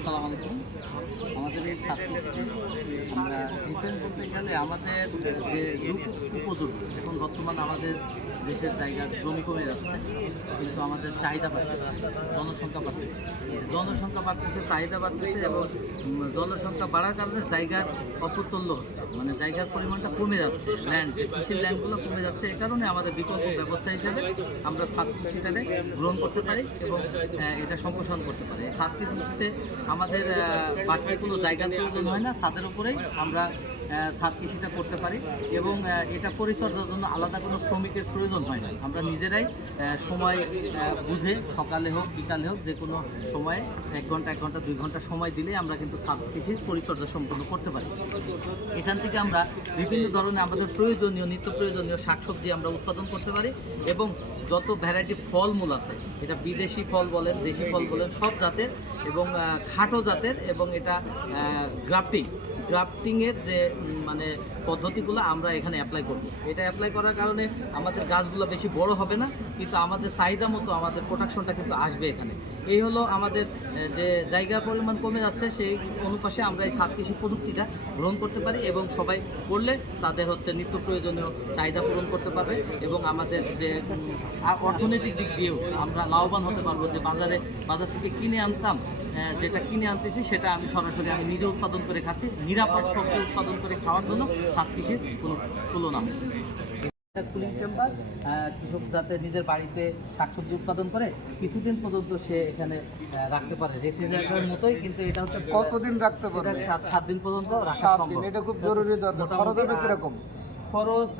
আসসালামু আলাইকুম। আমাদের এই সাবসিডিতে আমরা ডিফেন্স বলতে গেলে আমাদের যে যুগ উপযোগী, এখন বর্তমান আমাদের দেশের জায়গা জমি কমে যাচ্ছে, কিন্তু আমাদের চাহিদা বাড়তেছে, জনসংখ্যা বাড়তেছে। জনসংখ্যা বাড়তেছে, চাহিদা বাড়তেছে এবং জনসংখ্যা বাড়ার কারণে জায়গার অপতুল্য হচ্ছে মানে জায়গার পরিমাণটা কমে যাচ্ছে ল্যান্ড কৃষির ল্যান্ডগুলো কমে যাচ্ছে এই কারণে আমাদের বিকল্প ব্যবস্থা হিসেবে আমরা সাত কৃষিটাকে গ্রহণ করতে পারি এবং এটা সম্প্রসারণ করতে পারি। সাত কৃষিতে আমাদের বাড়তি কোনো জায়গার প্রয়োজন হয় না, ছাদের উপরেই আমরা ছাদ কৃষিটা করতে পারি এবং এটা পরিচর্যার জন্য আলাদা কোনো শ্রমিকের প্রয়োজন হয় না। আমরা নিজেরাই সময় বুঝে সকালে হোক, বিকালে হোক, যে কোনো সময়ে, এক ঘণ্টা এক ঘণ্টা, দুই ঘণ্টা সময় দিলে আমরা কিন্তু ছাদ কৃষির পরিচর্যা সম্পন্ন করতে পারি। এখান থেকে আমরা বিভিন্ন ধরনের আমাদের প্রয়োজনীয়, নিত্য প্রয়োজনীয় শাকসবজি আমরা উৎপাদন করতে পারি এবং যত ভ্যারাইটি ফলমূল আছে, এটা বিদেশি ফল বলেন, দেশি ফল বলেন, সব জাতের এবং খাটো জাতের এবং এটা গ্রাফটিং গ্রাফটিংয়ের যে মানে পদ্ধতিগুলো আমরা এখানে অ্যাপ্লাই করব। এটা অ্যাপ্লাই করার কারণে আমাদের গাছগুলো বেশি বড় হবে না, কিন্তু আমাদের চাহিদা মতো আমাদের প্রোডাকশনটা কিন্তু আসবে এখানে। এই হলো আমাদের যে জায়গার পরিমাণ কমে যাচ্ছে, সেই অনুপাশে আমরা এই সাত কৃষি প্রযুক্তিটা গ্রহণ করতে পারি এবং সবাই করলে তাদের হচ্ছে নিত্য প্রয়োজনীয় চাহিদা পূরণ করতে পারবে এবং আমাদের যে অর্থনৈতিক দিক দিয়েও আমরা লাভবান হতে পারব যে বাজারে, বাজার থেকে কিনে আনতাম যেটা কিনে আনতেছি সেটা আমি সরাসরি আমি নিজে উৎপাদন করে খাচ্ছি, নিরাপদ সবজি উৎপাদন করে খাওয়ার জন্য সাত কোনো তুলনা কুলিং চেম্বার কৃষক যাতে নিজের বাড়িতে শাকসবজি উৎপাদন করে কিছুদিন পর্যন্ত সে এখানে রাখতে পারে। রেফ্রিজারেটরের মতোই কিন্তু এটা হচ্ছে কতদিন রাখতে পারবে? সাত সাত দিন পর্যন্ত রাখা সাত সম্ভব। দিন এটা খুব জরুরি দরকার। খরচ হবে কীরকম? খরচ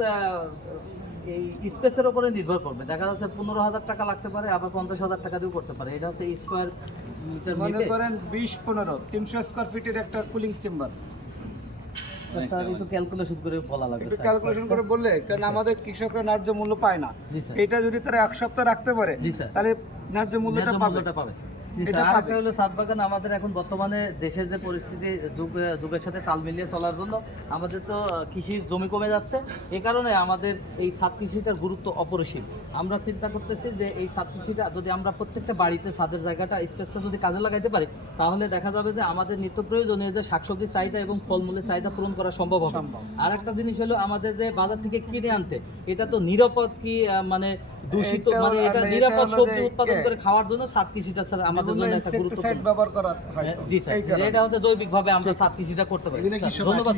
এই স্পেসের উপরে নির্ভর করবে। দেখা যাচ্ছে পনেরো হাজার টাকা লাগতে পারে আবার পঞ্চাশ হাজার টাকা দিয়েও করতে পারে। এটা হচ্ছে স্কোয়ার মিটার মনে করেন বিশ পনেরো তিনশো স্কোয়ার ফিটের একটা কুলিং চেম্বার স্যার একটু ক্যালকুলেশন করে বলা লাগবে একটু ক্যালকুলেশন করে বললে কারণ আমাদের কৃষকরা ন্যায্য মূল্য পায় না। এটা যদি তারা এক সপ্তাহ রাখতে পারে তাহলে ন্যায্য মূল্যটা পাবে। আরেকটা হলো সাত বাগান আমাদের এখন বর্তমানে দেশের যে পরিস্থিতি যুগ যুগের সাথে তাল মিলিয়ে চলার জন্য আমাদের তো কৃষির জমি কমে যাচ্ছে। এই কারণে আমাদের এই সাত কৃষিটার গুরুত্ব অপরিসীম। আমরা চিন্তা করতেছি যে এই সাত কৃষিটা যদি আমরা প্রত্যেকটা বাড়িতে ছাদের জায়গাটা স্পেসটা যদি কাজে লাগাইতে পারি তাহলে দেখা যাবে যে আমাদের নিত্য প্রয়োজনীয় যে শাকসবজির চাহিদা এবং ফলমূলের চাহিদা পূরণ করা সম্ভব হবে। আর একটা জিনিস হলো আমাদের যে বাজার থেকে কিনে আনতে এটা তো নিরাপদ কি মানে দূষিত মানে এটা নিরাপদ সবজি উৎপাদন করে খাওয়ার জন্য সাত কৃষিটা স্যার আমাদের জন্য একটা গুরুত্বপূর্ণ। ব্যবহার করা হয় জি স্যার এটা হচ্ছে জৈবিকভাবে আমরা সাত কৃষিটা করতে পারি। ধন্যবাদ?